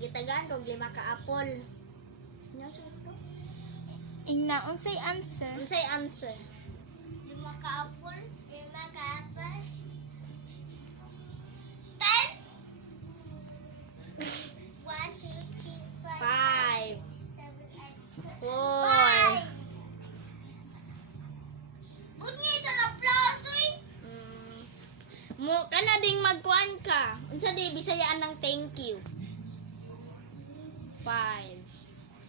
Gitagaan kog 5 ka apple. Nya sa to? Ingna unsay answer? Unsay answer? 5 ka apple. 5 ka apple. 10. 1, 2, 3, 4, 5, 7, 8, 4. 5. Bunyi sa na plasoy. Mo kana ding magkuan ka. Unsa di bisayaan ng thank you? 5.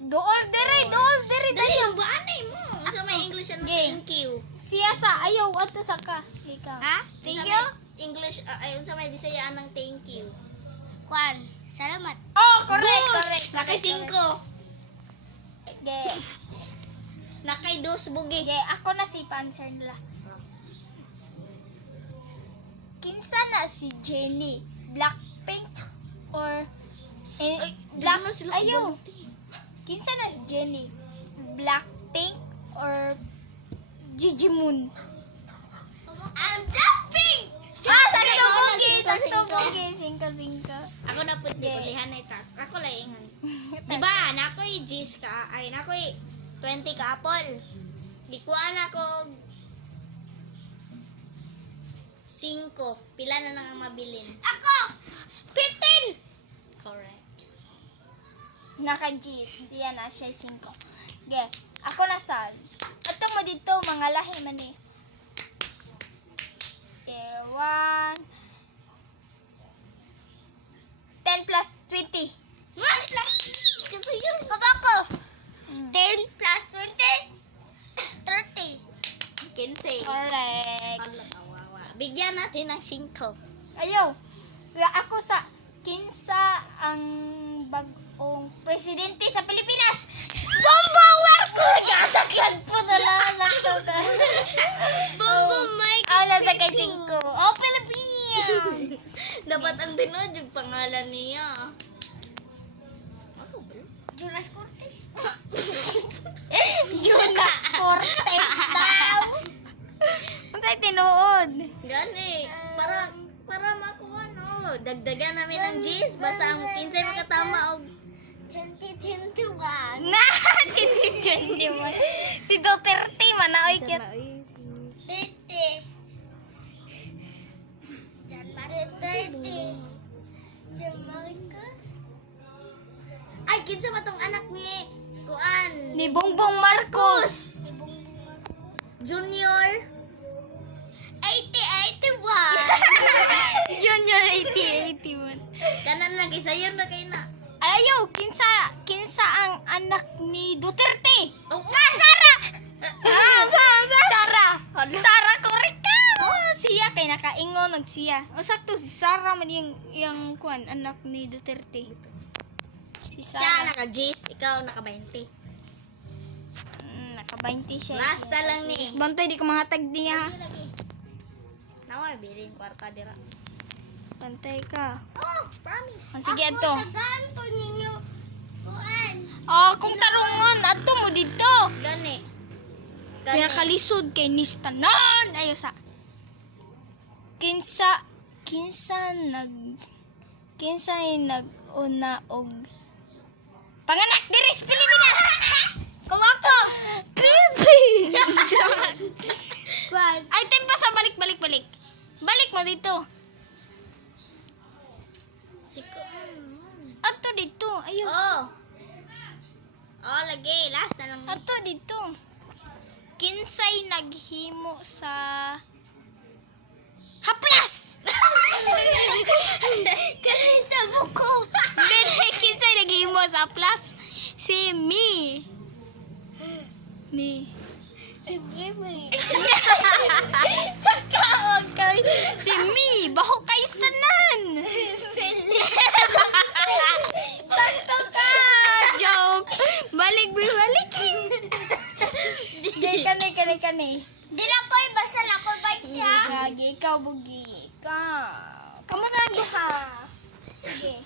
Dool diri Dali dayo. lang ba anay mo? Unsa may English ang Okay. thank you? Siya sa ayaw ato sa ka. Ikaw. Ha? Unsa may English ay unsa may bisayaan ng thank you? Kwan. Salamat. Oh, correct, Good! correct. Nakay 5. Ge. Nakay 2 bugi. Ge, ako na si answer nila. Kinsa na si Jennie? Blackpink or Black Dili na sila ayaw. kabaluti. Kinsa na si Jennie? Blackpink or Gigi Moon? I'm jumping! Ah, sa Okay, tubugi, ako sa na, tubugi, singka. Ako na pud di Okay. ulihan ay tak. Ako laingan. Di ba? Nakoy 10 ka ay nakoy 20 ka apple. Di kuan ako 5. Pila na lang ang mabilin. Ako! 15! Correct. Naka-G's. Siya na, siya 5. Ge, ako na sad. Ato mo dito, mga lahi man eh. Okay, 1. 10 plus 20. What? Kasi yun. Kabako! 10 plus 20? 30. 15. Correct. Ala, kawawa. Bigyan natin ng 5. Ayaw. Kaya ako sa kinsa ang bagong presidente sa Pilipinas. Bongbong Marcos! Kasakyan po na lang ako ka. Bongbong Marcos. Ala sa kay 5. Oh, Philippines! Dapat ang tinod yung pangalan niya. Ako ba? Jonas Cortez. Jonas Cortez daw. Unsay tinuod? Gani. Para makuha no. Dagdagan namin ng G's. Basta ang 15 makatama og 2021. Na, si Jenny si Duterte man na oy kit. 30. John Marcos. John Marcos. Ay, kinsa ba tong anak ni Kuan? Ni Bongbong Marcos. Junior. 8081. Junior 8081. Kanan lang isayon na kay na. Ayaw, kinsa ang anak ni Duterte? Oh, Sara! Sara, correct ka! Oh, siya kay nakaingon og siya. O sakto si Sara man yung kuan anak ni Duterte. Si siya Sara. naka G's, ikaw naka 20. Naka 20 siya. Last na lang ni. Bantay di ko mahatag niya. Nawa bilin kwarta dira. Bantay ka. Oh, promise. Oh, sige ato. Tagaan to ninyo. Kuan. Oh, kung tarungon ato mo dito. Gani. Kaya kalisod kay nistanan ayo sa kinsa nag-una og panganak diri sa Pilipinas. Kung ako. Kuan. Item pa sa balik. Balik mo dito. Siko. Ato dito. Ayos. Oh. Oh, lagi. Last na lang. Ato dito. Kinsay naghimo sa haplas. Kasi sa buko. Dili kinsay naghimo sa haplas. Si Me. Tsaka kay si Me. Baho kayo tanan. Sakto ka. Joke. Balik. Kani. Di lang ko basta na ko bait niya. Gagi, ikaw bugi. Kamu na duha. Sige.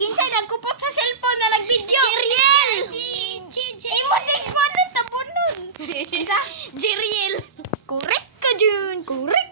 Kinsay nagkupot sa cellphone na nag-video. Jeriel! Imo din ko ano tapunon. Jeriel! Correct ka dun. Correct